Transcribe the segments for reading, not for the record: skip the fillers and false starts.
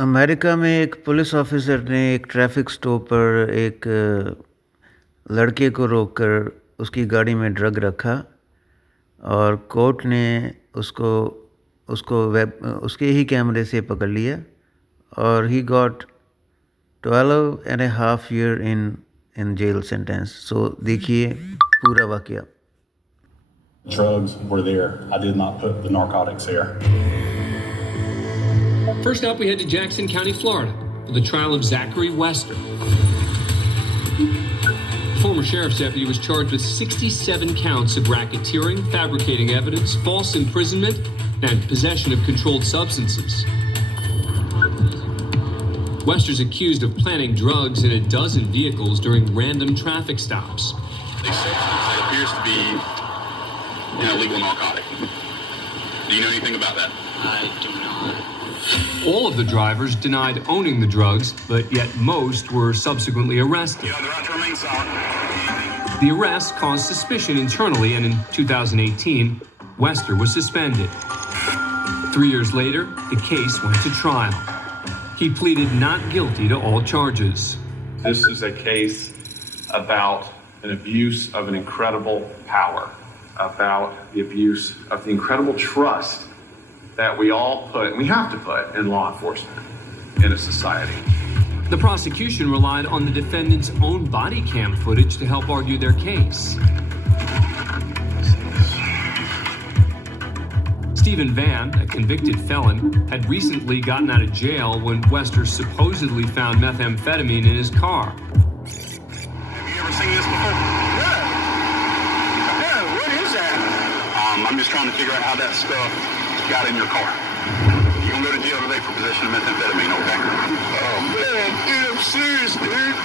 America में एक police officer ने एक ट्रैफिक स्टॉप पर एक लड़के को रोककर उसकी गाड़ी में ड्रग रखा और कोर्ट ने उसको उसको उसके ही कैमरे से पकड़ लिया और he got 12.5 year in jail sentence. So देखिए पूरा वाकया. Drugs were there. I did not put the narcotics there. First up, we head to Jackson County, Florida, for the trial of Zachary Wester. The former sheriff's deputy was charged with 67 counts of racketeering, fabricating evidence, false imprisonment, and possession of controlled substances. Wester's accused of planting drugs in a dozen vehicles during random traffic stops. A substance that appears to be an illegal narcotic. Do you know anything about that? I do not. All of the drivers denied owning the drugs, but yet most were subsequently arrested. You have the right to remain silent. The arrest caused suspicion internally, and in 2018, Wester was suspended. 3 years later, the case went to trial. He pleaded not guilty to all charges. This is a case about an abuse of an incredible power, about the abuse of the incredible trust that we all put, and we have to put, in law enforcement in a society. The prosecution relied on the defendant's own body cam footage to help argue their case. Stephen Van, a convicted felon, had recently gotten out of jail when Wester supposedly found methamphetamine in his car. Have you ever seen this before? No, what is that? I'm just trying to figure out how that stuff got in your car. You're gonna go to jail today for possession of methamphetamine, okay? Oh man, dude, I'm serious, dude.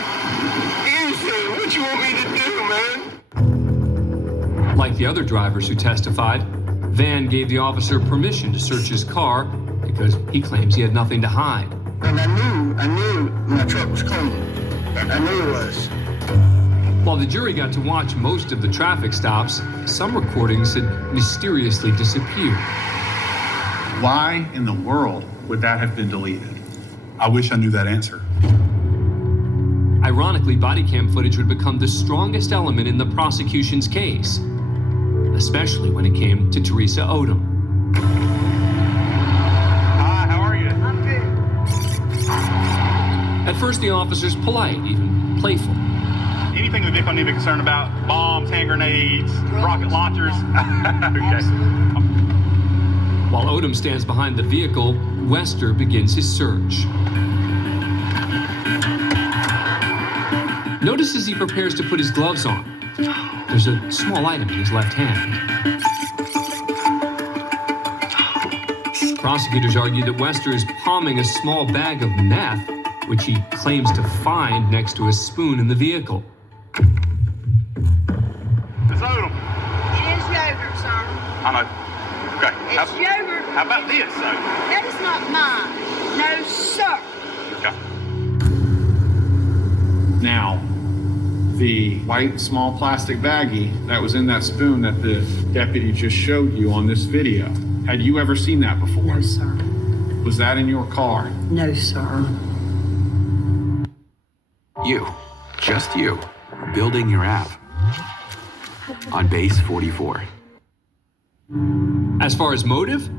Anything, what you want me to do, man? Like the other drivers who testified, Van gave the officer permission to search his car because he claims he had nothing to hide. And I knew my truck was clean. I knew it was. While the jury got to watch most of the traffic stops, some recordings had mysteriously disappeared. Why in the world would that have been deleted? I wish I knew that answer. Ironically, body cam footage would become the strongest element in the prosecution's case, especially when it came to Teresa Odom. Hi, how are you? I'm good. At first, the officer's polite, even playful. Anything the vehicle need to be concerned about? Bombs, hand grenades, rocket launchers? Okay. While Odom stands behind the vehicle, Wester begins his search. Notice as he prepares to put his gloves on, there's a small item in his left hand. Prosecutors argued that Wester is palming a small bag of meth, which he claims to find next to a spoon in the vehicle. Miss Odom. It is yogurt, sir. I know. Okay. It's yogurt. How about this, though? That is not mine. No, sir. Okay. Now, the white small plastic baggie that was in that spoon that the deputy just showed you on this video, had you ever seen that before? No, sir. Was that in your car? No, sir. You, just you, building your app on base 44. As far as motive,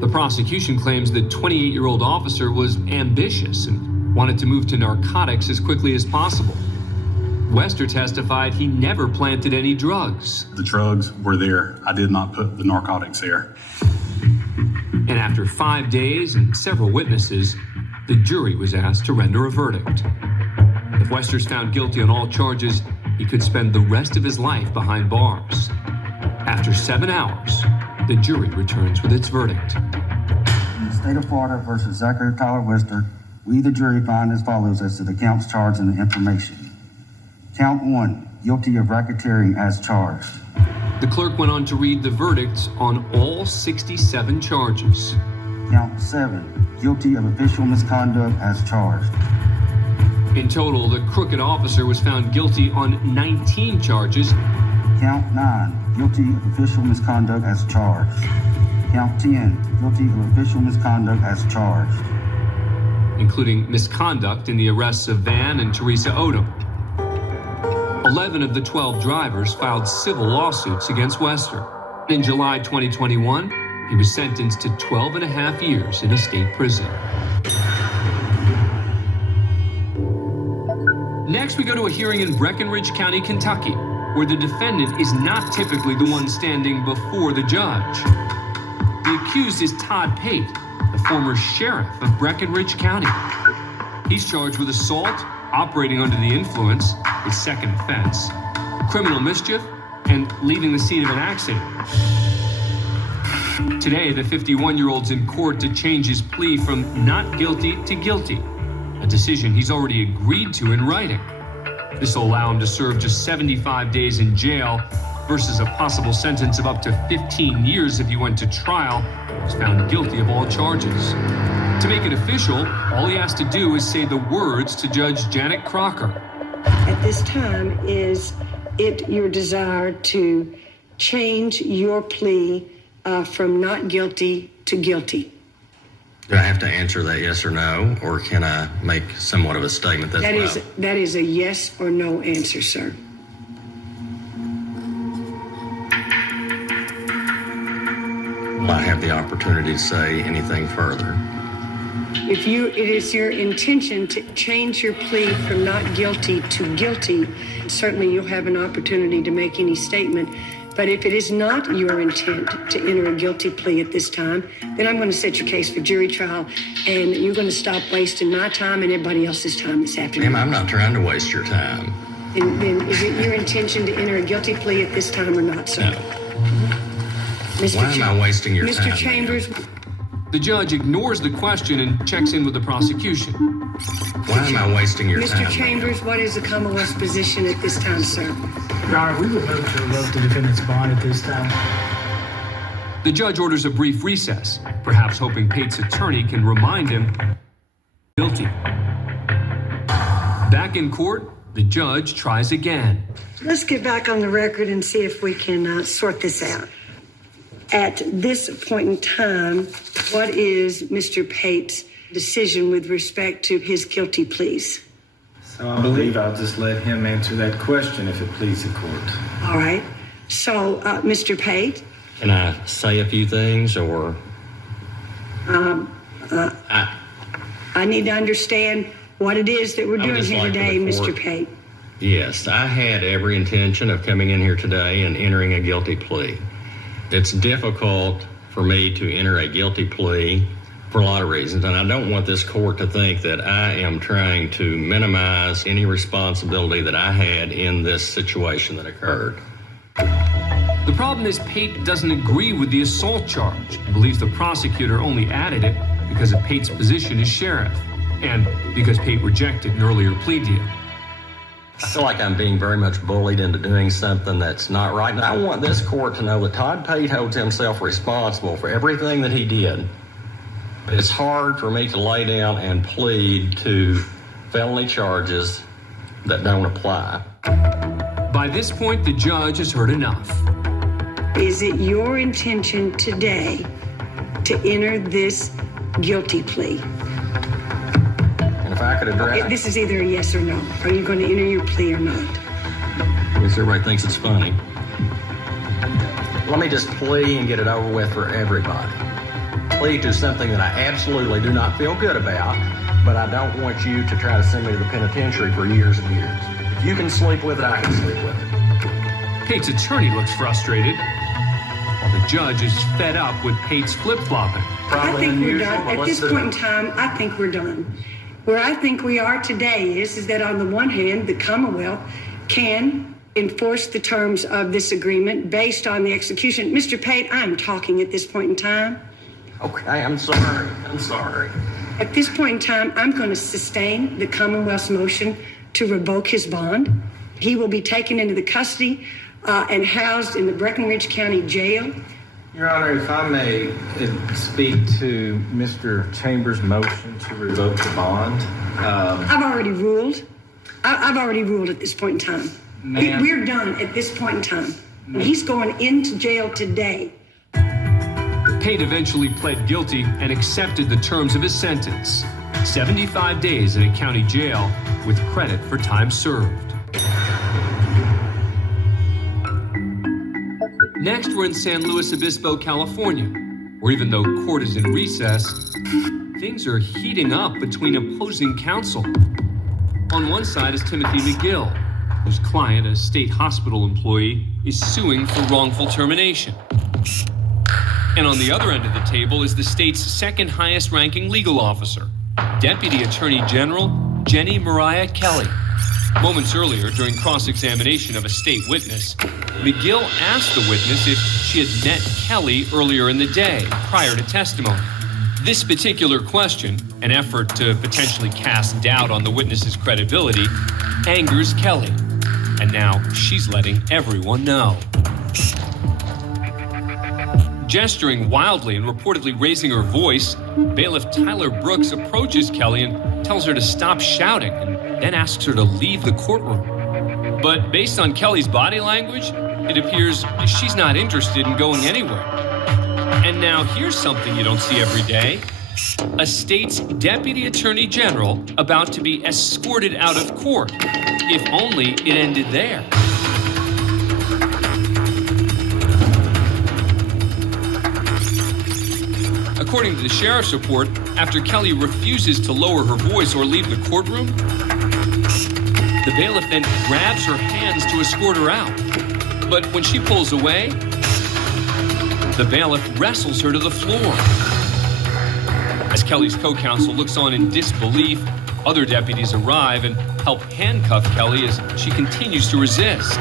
the prosecution claims the 28-year-old officer was ambitious and wanted to move to narcotics as quickly as possible. Wester testified he never planted any drugs. The drugs were there. I did not put the narcotics there. And after 5 days and several witnesses, the jury was asked to render a verdict. If Wester's found guilty on all charges, he could spend the rest of his life behind bars. After 7 hours, the jury returns with its verdict. In the state of Florida versus Zachary Tyler Wester, we, the jury, find as follows as to the counts charged and the information. Count 1, guilty of racketeering as charged. The clerk went on to read the verdicts on all 67 charges. Count 7, guilty of official misconduct as charged. In total, the crooked officer was found guilty on 19 charges. Count 9, guilty of official misconduct as charged. Count 10, guilty of official misconduct as charged. In including misconduct in the arrests of Van and Teresa Odom. 11 of the 12 drivers filed civil lawsuits against Wester. In July 2021, he was sentenced to 12 and a half years in a state prison. Next, we go to a hearing in Breckinridge County, Kentucky, where the defendant is not typically the one standing before the judge. The accused is Todd Pate, the former sheriff of Breckinridge County. He's charged with assault, operating under the influence, his second offense, criminal mischief, and leaving the scene of an accident. Today, the 51-year-old's in court to change his plea from not guilty to guilty, a decision he's already agreed to in writing. This will allow him to serve just 75 days in jail versus a possible sentence of up to 15 years if he went to trial and was found guilty of all charges. To make it official, all he has to do is say the words to Judge Janet Crocker. At this time, is it your desire to change your plea from not guilty to guilty? Do I have to answer that yes or no, or can I make somewhat of a statement That is a yes or no answer, sir. Will I have the opportunity to say anything further? If it is your intention to change your plea from not guilty to guilty, certainly you'll have an opportunity to make any statement. But if it is not your intent to enter a guilty plea at this time, then I'm going to set your case for jury trial, and you're going to stop wasting my time and everybody else's time this afternoon. Ma'am, I'm not trying to waste your time. And then is it your intention to enter a guilty plea at this time or not, sir? No. Why am I wasting your time? Mr. Chambers. The judge ignores the question and checks in with the prosecution. Why am I wasting your time? Mr. Chambers, what is the Commonwealth's position at this time, sir? Your Honor, we would move to revoke the defendant's bond at this time. The judge orders a brief recess, perhaps hoping Pate's attorney can remind him guilty. Back in court, the judge tries again. Let's get back on the record and see if we can sort this out. At this point in time, what is Mr. Pate's decision with respect to his guilty pleas? So I believe I'll just let him answer that question if it pleases the court. All right. So, Mr. Pate? Can I say a few things, or? I need to understand what it is that we're doing here today, Mr. Pate. Yes, I had every intention of coming in here today and entering a guilty plea. It's difficult for me to enter a guilty plea for a lot of reasons, and I don't want this court to think that I am trying to minimize any responsibility that I had in this situation that occurred. The problem is Pate doesn't agree with the assault charge and believes the prosecutor only added it because of Pate's position as sheriff and because Pate rejected an earlier plea deal. I feel like I'm being very much bullied into doing something that's not right. And I want this court to know that Todd Pate holds himself responsible for everything that he did. It's hard for me to lay down and plead to felony charges that don't apply. By this point, the judge has heard enough. Is it your intention today to enter this guilty plea? And if I could address... This is either a yes or no. Are you going to enter your plea or not? Because everybody thinks it's funny. Let me just plea and get it over with for everybody. Plea to something that I absolutely do not feel good about, but I don't want you to try to send me to the penitentiary for years and years. If you can sleep with it, I can sleep with it. Pate's attorney looks frustrated, while the judge is fed up with Pate's flip-flopping. I think we're done. At this point in time, I think we're done. Where I think we are today is that on the one hand, the Commonwealth can enforce the terms of this agreement based on the execution. Mr. Pate, I'm talking at this point in time. Okay, I'm sorry. At this point in time, I'm going to sustain the Commonwealth's motion to revoke his bond. He will be taken into the custody and housed in the Breckinridge County Jail. Your Honor, if I may speak to Mr. Chambers' motion to revoke the bond. I've already ruled. I've already ruled at this point in time. We're done at this point in time. He's going into jail today. Pate eventually pled guilty and accepted the terms of his sentence. 75 days in a county jail with credit for time served. Next, we're in San Luis Obispo, California, where even though court is in recess, things are heating up between opposing counsel. On one side is Timothy McGill, whose client, a state hospital employee, is suing for wrongful termination. And on the other end of the table is the state's second highest ranking legal officer, Deputy Attorney General Jenny Mariah Kelly. Moments earlier, during cross-examination of a state witness, McGill asked the witness if she had met Kelly earlier in the day, prior to testimony. This particular question, an effort to potentially cast doubt on the witness's credibility, angers Kelly. And now she's letting everyone know. Gesturing wildly and reportedly raising her voice, bailiff Tyler Brooks approaches Kelly and tells her to stop shouting and then asks her to leave the courtroom. But based on Kelly's body language, it appears she's not interested in going anywhere. And now here's something you don't see every day. A state's deputy attorney general about to be escorted out of court. If only it ended there. According to the sheriff's report, after Kelly refuses to lower her voice or leave the courtroom, the bailiff then grabs her hands to escort her out. But when she pulls away, the bailiff wrestles her to the floor. As Kelly's co-counsel looks on in disbelief, other deputies arrive and help handcuff Kelly as she continues to resist.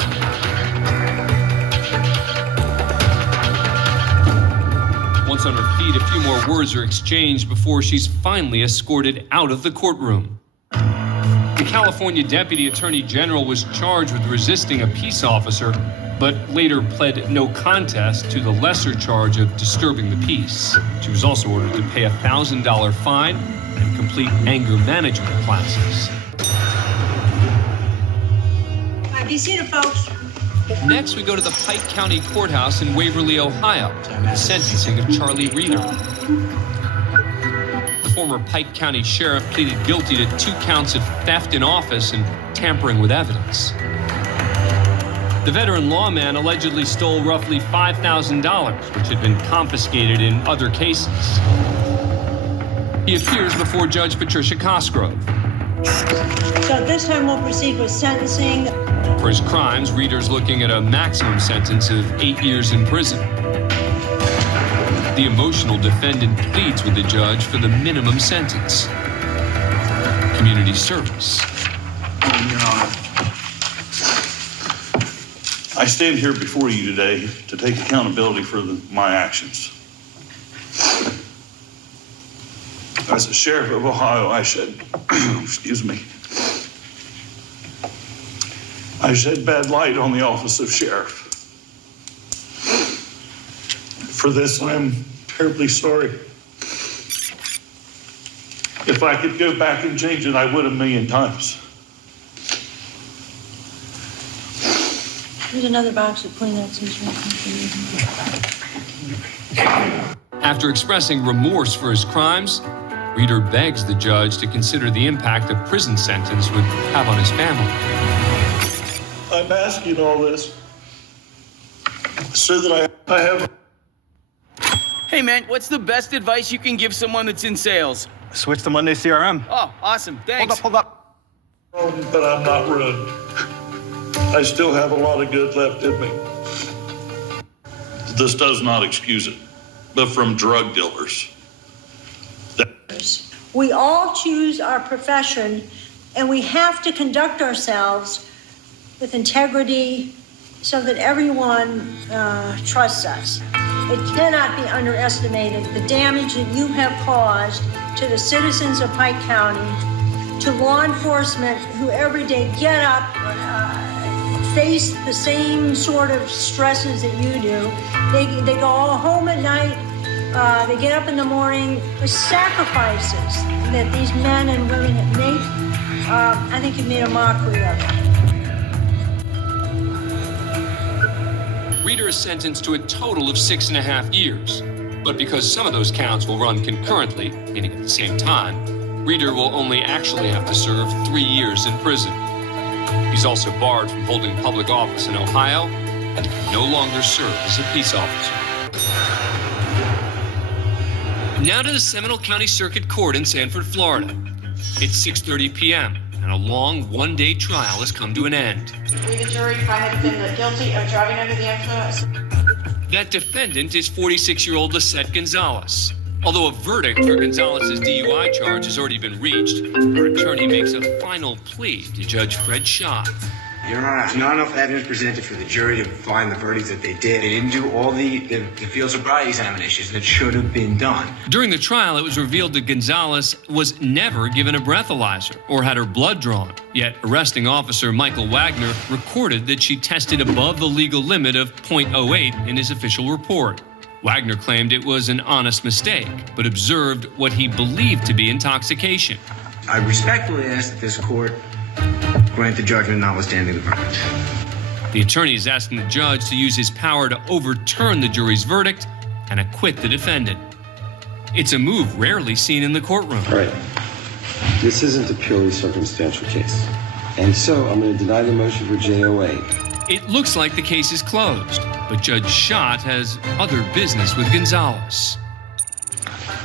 Once on her feet, a few more words are exchanged before she's finally escorted out of the courtroom. The California Deputy Attorney General was charged with resisting a peace officer, but later pled no contest to the lesser charge of disturbing the peace. She was also ordered to pay a $1,000 fine and complete anger management classes. Be seated, folks. Next, we go to the Pike County Courthouse in Waverly, Ohio, the sentencing of Charlie Reeder. The former Pike County Sheriff pleaded guilty to 2 counts of theft in office and tampering with evidence. The veteran lawman allegedly stole roughly $5,000, which had been confiscated in other cases. He appears before Judge Patricia Cosgrove. So this time we'll proceed with sentencing. For his crimes, Reeder's looking at a maximum sentence of 8 years in prison. The emotional defendant pleads with the judge for the minimum sentence: community service. Your Honor, I stand here before you today to take accountability for my actions. As a sheriff of Ohio, I shed, I shed bad light on the office of sheriff. For this, I'm terribly sorry. If I could go back and change it, I would 1,000,000 times. Here's another box of Kleenex. After expressing remorse for his crimes, Reeder begs the judge to consider the impact a prison sentence would have on his family. I'm asking all this so that I have... Hey man, what's the best advice you can give someone that's in sales? Switch to Monday CRM. Oh, awesome, thanks. Hold up. But I'm not ruined. I still have a lot of good left in me. This does not excuse it, but from drug dealers. We all choose our profession, and we have to conduct ourselves with integrity so that everyone trusts us. It cannot be underestimated the damage that you have caused to the citizens of Pike County, to law enforcement who every day get up, face the same sort of stresses that you do. They go all home at night, they get up in the morning. The sacrifices that these men and women make, I think you've made a mockery of it. Reeder is sentenced to a total of 6.5 years. But because some of those counts will run concurrently, meaning at the same time, Reeder will only actually have to serve 3 years in prison. He's also barred from holding public office in Ohio and can no longer serve as a peace officer. Now to the Seminole County Circuit Court in Sanford, Florida. It's 6:30 p.m. and a long one-day trial has come to an end. We, the jury, find the defendant guilty of driving under the influence. That defendant is 46-year-old Lisette Gonzalez. Although a verdict for Gonzalez's DUI charge has already been reached, her attorney makes a final plea to Judge Fred Schott. Your Honor, there's not enough evidence presented for the jury to find the verdict that they did. They didn't do all the field sobriety examinations that should have been done. During the trial, it was revealed that Gonzalez was never given a breathalyzer or had her blood drawn. Yet arresting officer Michael Wagner recorded that she tested above the legal limit of .08 in his official report. Wagner claimed it was an honest mistake, but observed what he believed to be intoxication. I respectfully ask that this court grant the judgment notwithstanding the verdict. The attorney is asking the judge to use his power to overturn the jury's verdict and acquit the defendant. It's a move rarely seen in the courtroom. All right. This isn't a purely circumstantial case. And so I'm going to deny the motion for JOA. It looks like the case is closed, but Judge Schott has other business with Gonzalez.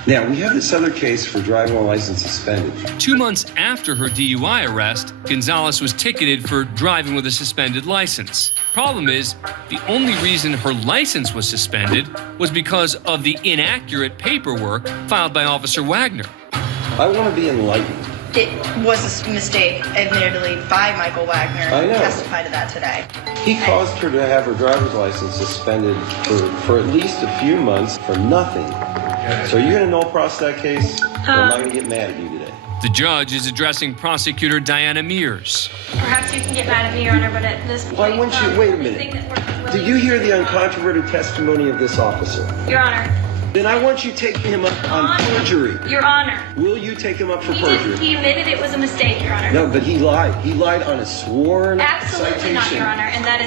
Now, we have this other case for driving while license suspended. 2 months after her DUI arrest, Gonzalez was ticketed for driving with a suspended license. Problem is, the only reason her license was suspended was because of the inaccurate paperwork filed by Officer Wagner. I want to be enlightened. It was a mistake, admittedly, by Michael Wagner. I know. He testified to that today. He caused her to have her driver's license suspended for at least a few months for nothing. So are you going to null process that case, or am I going to get mad at you today? The judge is addressing prosecutor Diana Mears. Perhaps you can get mad at me, Your Honor, but at this point... Why wouldn't you? Wait a minute. Did you hear the uncontroverted testimony of this officer? Your Honor. Then I want you taking him up on perjury. Your Honor. Will you take him up for perjury? He admitted it was a mistake, Your Honor. No, but he lied. He lied on a sworn Absolutely citation. not, Your Honor, and that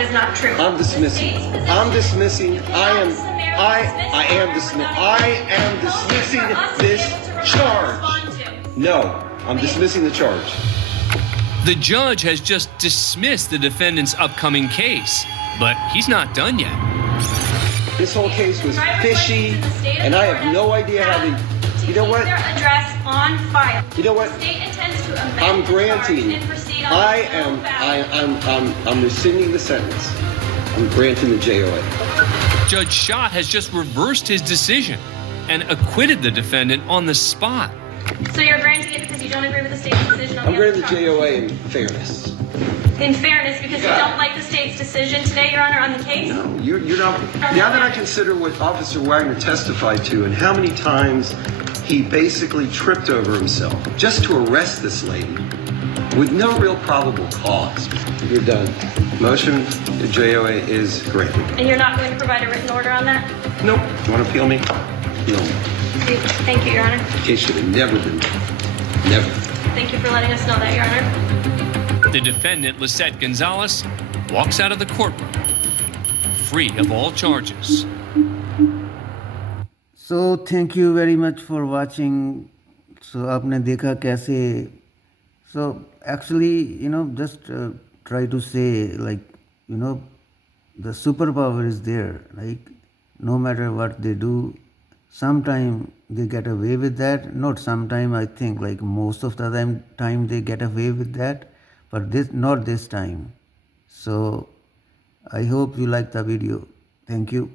is not true. I'm dismissing. I am dismissing this charge. No, I'm dismissing the charge. The judge has just dismissed the defendant's upcoming case, but he's not done yet. This whole case was fishy, and I have no idea how they... You know what? Their address on file. You know what? The state intends to amend I'm the charge granting. and proceed on I'm rescinding the sentence. I'm granting the JOA. Judge Schott has just reversed his decision and acquitted the defendant on the spot. So you're granting it because you don't agree with the state's decision on I'm the granting other the charge? JOA in fairness. In fairness, because you don't like the state's decision today, Your Honor, on the case? No, you're not. Now that I consider what Officer Wagner testified to and how many times he basically tripped over himself just to arrest this lady with no real probable cause. You're done. Motion to JOA is granted. And you're not going to provide a written order on that? Nope. You want to appeal me? Appeal me. Thank you, Your Honor. The case should have never been done. Never. Thank you for letting us know that, Your Honor. The defendant, Lisette Gonzalez, walks out of the courtroom, free of all charges. So thank you very much for watching. So आपने देखा कैसे. So actually, just try to say the superpower is there. Like no matter what they do, sometime they get away with that. Not sometime, I think like most of the time they get away with that. But not this time. So I hope you like the video. Thank you.